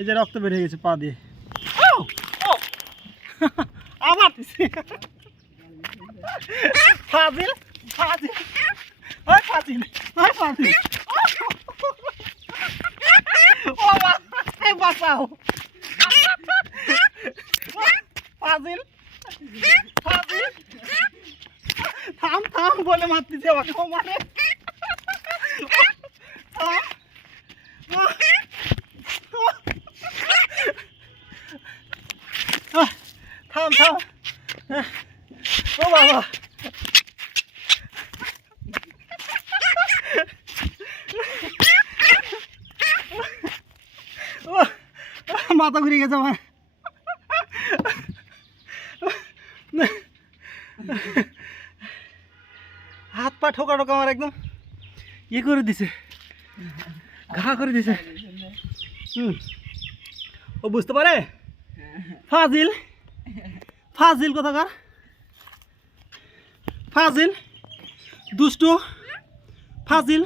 এই যে রক্ত বের হয়ে গেছে পা দিয়ে। আমার ফাজিল ফাজিল ওই ফাজিল ওই ফাজিল ও বাঁচাও ফাজিল ফাজিল থাম থাম বলে মারতেছে আমাকে মারে থাম থাম ও বাবা মাথা ঘুরে গেছে আমার হাত পা ঠোকা ঠোকা আমার একদম ইয়ে করে দিছে ঘা করে দিছে ও বুঝতে পারে ফাজিল ফাজিল কোথাকার ফাজিল দুষ্টু ফাজিল